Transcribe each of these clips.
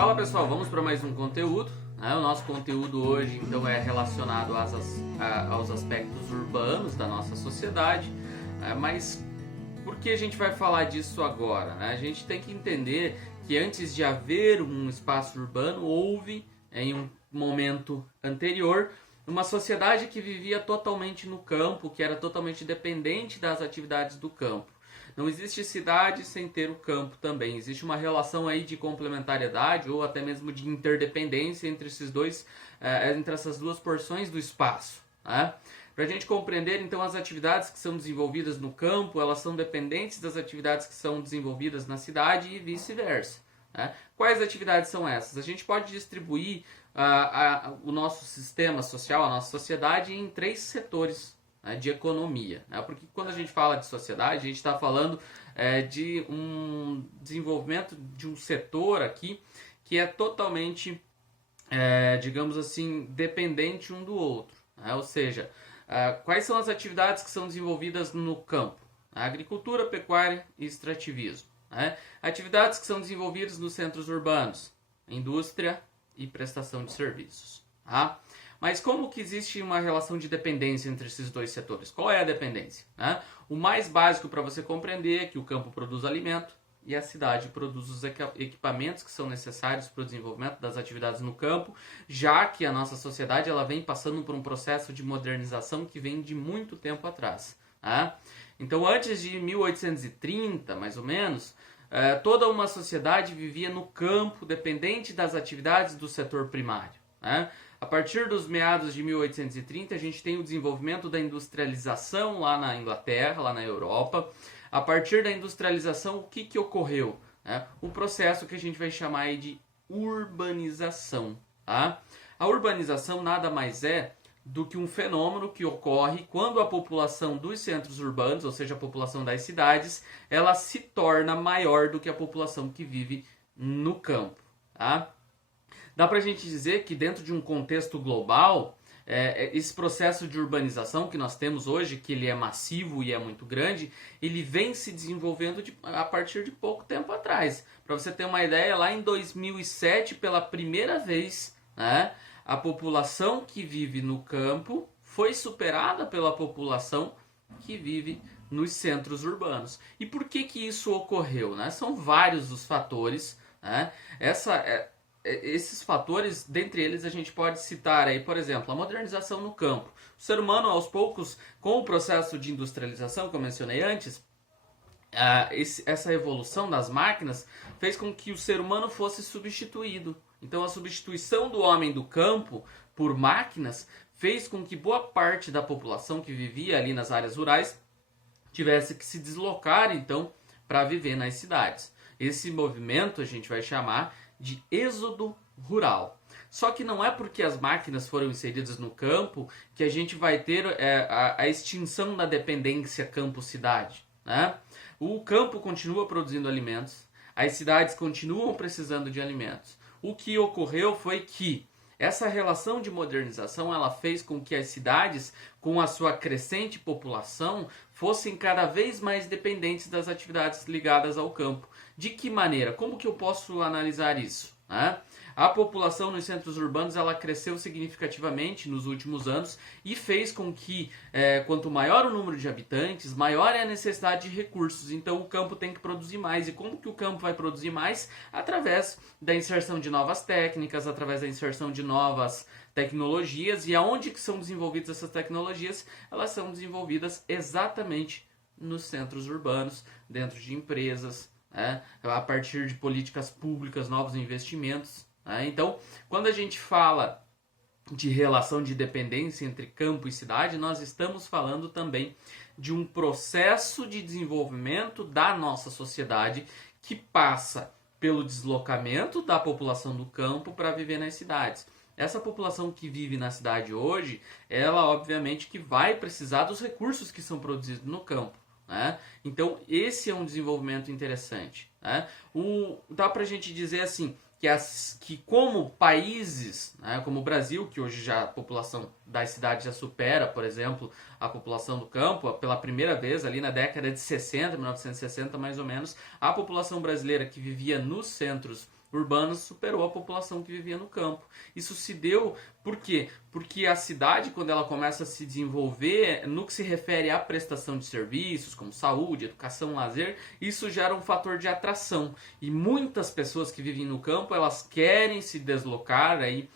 Fala pessoal, vamos para mais um conteúdo. O nosso conteúdo hoje então é relacionado aos aspectos urbanos da nossa sociedade, mas por que a gente vai falar disso agora? A gente tem que entender que antes de haver um espaço urbano, houve em um momento anterior uma sociedade que vivia totalmente no campo, que era totalmente dependente das atividades do campo. Não existe cidade sem ter o campo também. Existe uma relação aí de complementariedade ou até mesmo de interdependência entre entre essas duas porções do espaço. Para a gente compreender, então, as atividades que são desenvolvidas no campo, elas são dependentes das atividades que são desenvolvidas na cidade e vice-versa. Quais atividades são essas? A gente pode distribuir o nosso sistema social, a nossa sociedade, em três setores de economia, porque quando a gente fala de sociedade, a gente está falando de um desenvolvimento de um setor aqui que é totalmente, digamos assim, dependente um do outro, ou seja, quais são as atividades que são desenvolvidas no campo? Agricultura, pecuária e extrativismo. Atividades que são desenvolvidas nos centros urbanos, indústria e prestação de serviços. Mas como que existe uma relação de dependência entre esses dois setores? Qual é a dependência? O mais básico para você compreender é que o campo produz alimento e a cidade produz os equipamentos que são necessários para o desenvolvimento das atividades no campo, já que a nossa sociedade ela vem passando por um processo de modernização que vem de muito tempo atrás. Então, antes de 1830, mais ou menos, toda uma sociedade vivia no campo, dependente das atividades do setor primário. A partir dos meados de 1830, a gente tem o desenvolvimento da industrialização lá na Inglaterra, lá na Europa. A partir da industrialização, o que ocorreu? O processo que a gente vai chamar aí de urbanização. A urbanização nada mais é do que um fenômeno que ocorre quando a população dos centros urbanos, ou seja, a população das cidades, ela se torna maior do que a população que vive no campo. Dá pra gente dizer que dentro de um contexto global, esse processo de urbanização que nós temos hoje, que ele é massivo e é muito grande, ele vem se desenvolvendo a partir de pouco tempo atrás. Para você ter uma ideia, lá em 2007, pela primeira vez, a população que vive no campo foi superada pela população que vive nos centros urbanos. E por que isso ocorreu? São vários os fatores. Esses fatores, dentre eles a gente pode citar aí, por exemplo, a modernização no campo. O ser humano, aos poucos, com o processo de industrialização que eu mencionei antes, essa evolução das máquinas fez com que o ser humano fosse substituído. Então a substituição do homem do campo por máquinas fez com que boa parte da população que vivia ali nas áreas rurais tivesse que se deslocar então para viver nas cidades. Esse movimento a gente vai chamar de êxodo rural. Só que não é porque as máquinas foram inseridas no campo que a gente vai ter a extinção da dependência campo-cidade. O campo continua produzindo alimentos, as cidades continuam precisando de alimentos. O que ocorreu foi que essa relação de modernização ela fez com que as cidades, com a sua crescente população, fossem cada vez mais dependentes das atividades ligadas ao campo. De que maneira? Como que eu posso analisar isso? A população nos centros urbanos ela cresceu significativamente nos últimos anos e fez com que, quanto maior o número de habitantes, maior é a necessidade de recursos. Então o campo tem que produzir mais. E como que o campo vai produzir mais? Através da inserção de novas técnicas, através da inserção de novas tecnologias. E aonde que são desenvolvidas essas tecnologias? Elas são desenvolvidas exatamente nos centros urbanos, dentro de empresas, a partir de políticas públicas, novos investimentos. Então, quando a gente fala de relação de dependência entre campo e cidade, nós estamos falando também de um processo de desenvolvimento da nossa sociedade que passa pelo deslocamento da população do campo para viver nas cidades. Essa população que vive na cidade hoje, ela obviamente que vai precisar dos recursos que são produzidos no campo. Então esse é um desenvolvimento interessante. Dá pra gente dizer assim que como países, como o Brasil, que hoje já a população das cidades já supera, por exemplo, a população do campo, pela primeira vez ali na década de 60, 1960 mais ou menos, a população brasileira que vivia nos centros urbanos superou a população que vivia no campo. Isso se deu por quê? Porque a cidade, quando ela começa a se desenvolver, no que se refere à prestação de serviços, como saúde, educação, lazer, isso gera um fator de atração. E muitas pessoas que vivem no campo, elas querem se deslocar aí,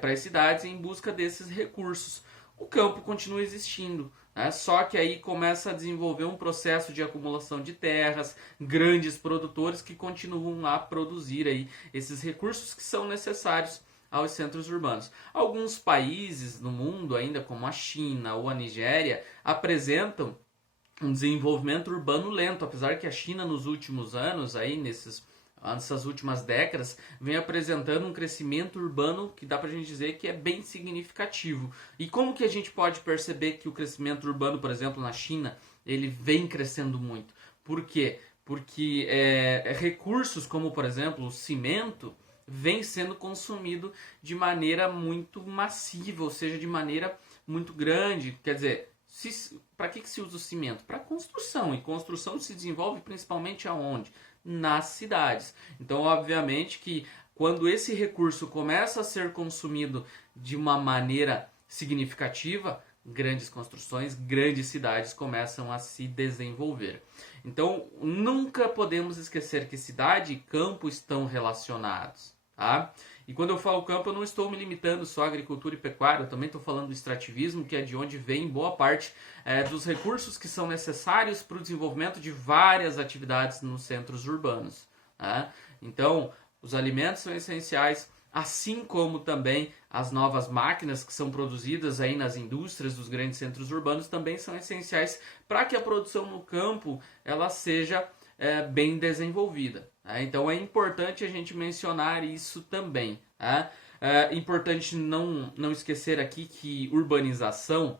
para as cidades em busca desses recursos. O campo continua existindo, né? Só que aí começa a desenvolver um processo de acumulação de terras, grandes produtores que continuam a produzir aí esses recursos que são necessários aos centros urbanos. Alguns países no mundo, ainda como a China ou a Nigéria, apresentam um desenvolvimento urbano lento, apesar que a China nos últimos anos, aí nessas últimas décadas, vem apresentando um crescimento urbano que dá pra gente dizer que é bem significativo. E como que a gente pode perceber que o crescimento urbano, por exemplo, na China, ele vem crescendo muito? Por quê? Porque recursos como, por exemplo, o cimento vem sendo consumido de maneira muito massiva, ou seja, de maneira muito grande. Quer dizer, para que se usa o cimento? Para construção, e construção se desenvolve principalmente aonde? Nas cidades. Então, obviamente que quando esse recurso começa a ser consumido de uma maneira significativa, grandes construções, grandes cidades começam a se desenvolver. Então, nunca podemos esquecer que cidade e campo estão relacionados, tá? E quando eu falo campo, eu não estou me limitando só à agricultura e pecuária, eu também estou falando do extrativismo, que é de onde vem boa parte dos recursos que são necessários para o desenvolvimento de várias atividades nos centros urbanos, tá? Então, os alimentos são essenciais, assim como também as novas máquinas que são produzidas aí nas indústrias dos grandes centros urbanos também são essenciais para que a produção no campo ela seja bem desenvolvida. Tá? Então é importante a gente mencionar isso também. Tá? É importante não esquecer aqui que urbanização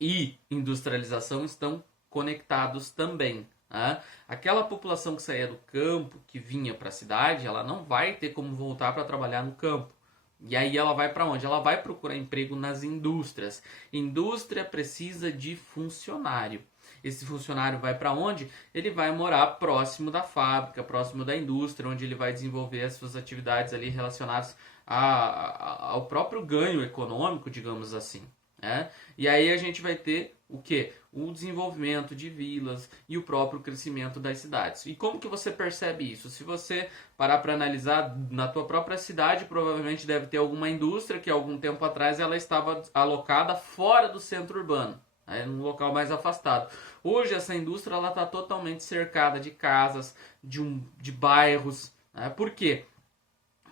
e industrialização estão conectados também. Tá? Aquela população que saía do campo, que vinha para a cidade, ela não vai ter como voltar para trabalhar no campo. E aí ela vai para onde? Ela vai procurar emprego nas indústrias. Indústria precisa de funcionário. Esse funcionário vai para onde? Ele vai morar próximo da fábrica, próximo da indústria, onde ele vai desenvolver as suas atividades ali relacionadas ao próprio ganho econômico, digamos assim. Né? E aí a gente vai ter o quê? O desenvolvimento de vilas e o próprio crescimento das cidades. E como que você percebe isso? Se você parar para analisar na tua própria cidade, provavelmente deve ter alguma indústria que algum tempo atrás ela estava alocada fora do centro urbano, num local mais afastado. Hoje essa indústria está totalmente cercada de casas, de bairros. Né? Por quê?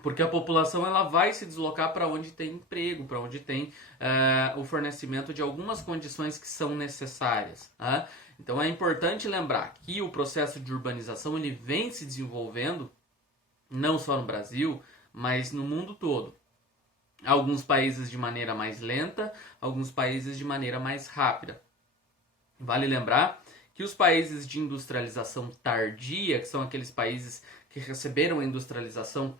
Porque a população ela vai se deslocar para onde tem emprego, para onde tem o fornecimento de algumas condições que são necessárias. Tá? Então é importante lembrar que o processo de urbanização ele vem se desenvolvendo não só no Brasil, mas no mundo todo. Alguns países de maneira mais lenta, alguns países de maneira mais rápida. Vale lembrar que os países de industrialização tardia, que são aqueles países que receberam a industrialização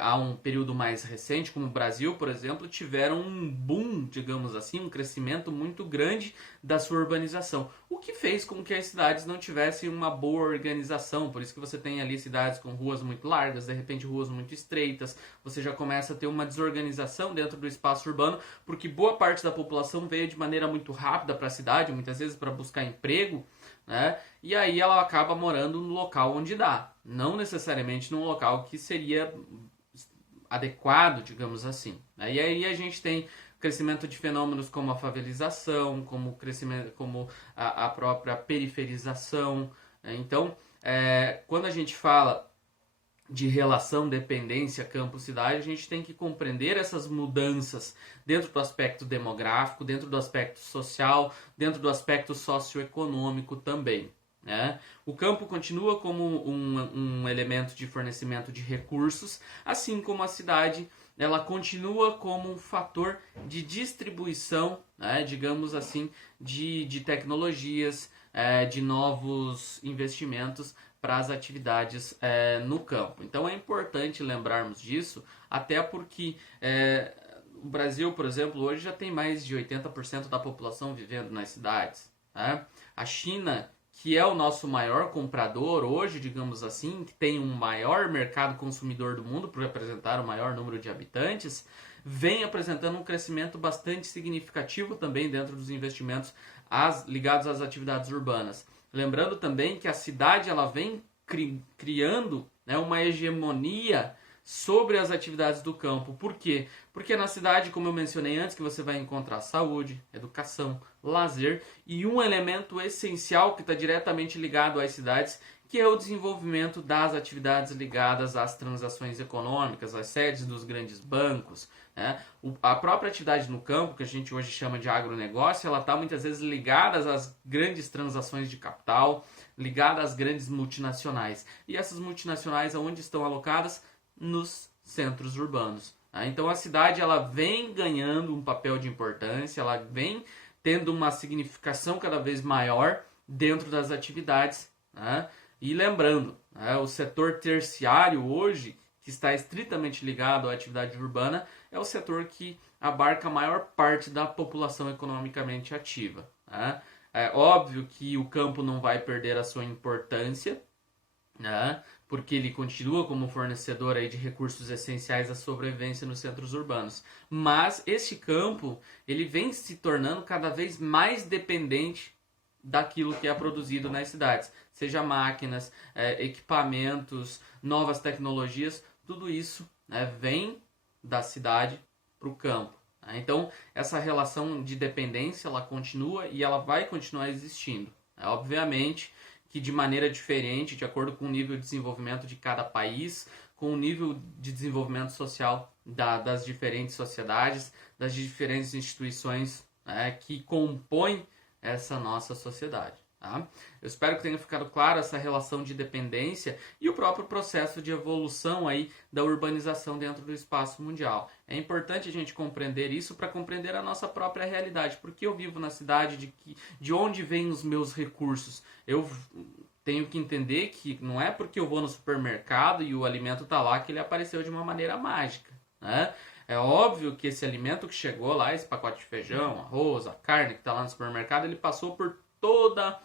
há um período mais recente, como o Brasil, por exemplo, tiveram um boom, digamos assim, um crescimento muito grande da sua urbanização, o que fez com que as cidades não tivessem uma boa organização. Por isso que você tem ali cidades com ruas muito largas, de repente ruas muito estreitas, você já começa a ter uma desorganização dentro do espaço urbano, porque boa parte da população veio de maneira muito rápida para a cidade, muitas vezes para buscar emprego, né? E aí ela acaba morando no local onde dá, não necessariamente num local que seria adequado, digamos assim. E aí a gente tem crescimento de fenômenos como a favelização, como crescimento, como a própria periferização. Então, quando a gente fala de relação dependência campo-cidade, a gente tem que compreender essas mudanças dentro do aspecto demográfico, dentro do aspecto social, dentro do aspecto socioeconômico também. Né? O campo continua como um elemento de fornecimento de recursos, assim como a cidade ela continua como um fator de distribuição, né, digamos assim, de tecnologias, de novos investimentos para as atividades no campo. Então é importante lembrarmos disso, até porque o Brasil, por exemplo, hoje já tem mais de 80% da população vivendo nas cidades. Né? A China que é o nosso maior comprador hoje, digamos assim, que tem um maior mercado consumidor do mundo, por representar o maior número de habitantes, vem apresentando um crescimento bastante significativo também dentro dos investimentos ligados às atividades urbanas. Lembrando também que a cidade ela vem criando, né, uma hegemonia sobre as atividades do campo. Por quê? Porque na cidade, como eu mencionei antes, que você vai encontrar saúde, educação, lazer e um elemento essencial que está diretamente ligado às cidades, que é o desenvolvimento das atividades ligadas às transações econômicas, às sedes dos grandes bancos, né? A própria atividade no campo, que a gente hoje chama de agronegócio, ela está muitas vezes ligada às grandes transações de capital, ligada às grandes multinacionais. E essas multinacionais, aonde estão alocadas? Nos centros urbanos. Então a cidade ela vem ganhando um papel de importância, ela vem tendo uma significação cada vez maior dentro das atividades, né? E lembrando, né, o setor terciário hoje, que está estritamente ligado à atividade urbana, é o setor que abarca a maior parte da população economicamente ativa, né? É óbvio que o campo não vai perder a sua importância, né? Porque ele continua como fornecedor aí de recursos essenciais à sobrevivência nos centros urbanos. Mas este campo ele vem se tornando cada vez mais dependente daquilo que é produzido nas cidades. Seja máquinas, equipamentos, novas tecnologias, tudo isso, né, vem da cidade para o campo. Então, essa relação de dependência ela continua e ela vai continuar existindo. Obviamente que de maneira diferente, de acordo com o nível de desenvolvimento de cada país, com o nível de desenvolvimento social das diferentes sociedades, das diferentes instituições, né, que compõem essa nossa sociedade. Tá? Eu espero que tenha ficado claro essa relação de dependência e o próprio processo de evolução aí da urbanização dentro do espaço mundial. É importante a gente compreender isso para compreender a nossa própria realidade. Porque eu vivo na cidade, de onde vêm os meus recursos? Eu tenho que entender que não é porque eu vou no supermercado e o alimento está lá que ele apareceu de uma maneira mágica, né? É óbvio que esse alimento que chegou lá, esse pacote de feijão, arroz, a carne que está lá no supermercado, ele passou por toda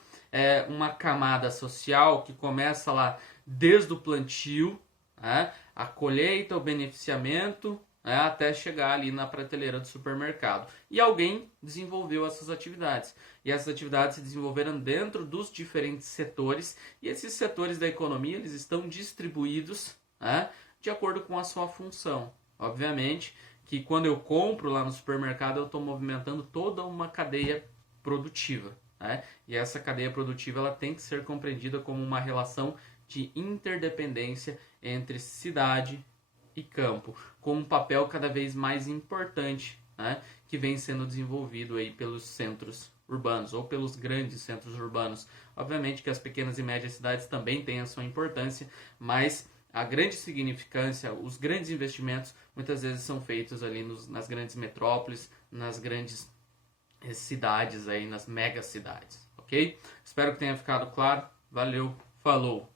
uma camada social que começa lá desde o plantio, né, a colheita, o beneficiamento, né, até chegar ali na prateleira do supermercado. E alguém desenvolveu essas atividades. E essas atividades se desenvolveram dentro dos diferentes setores. E esses setores da economia eles estão distribuídos, né, de acordo com a sua função. Obviamente que quando eu compro lá no supermercado eu estou movimentando toda uma cadeia produtiva. Né? E essa cadeia produtiva ela tem que ser compreendida como uma relação de interdependência entre cidade e campo, com um papel cada vez mais importante, né? Que vem sendo desenvolvido aí pelos centros urbanos ou pelos grandes centros urbanos. Obviamente que as pequenas e médias cidades também têm a sua importância, mas a grande significância, os grandes investimentos muitas vezes são feitos ali nas grandes metrópoles, nas grandes cidades aí, nas mega cidades, ok? Espero que tenha ficado claro. Valeu, falou!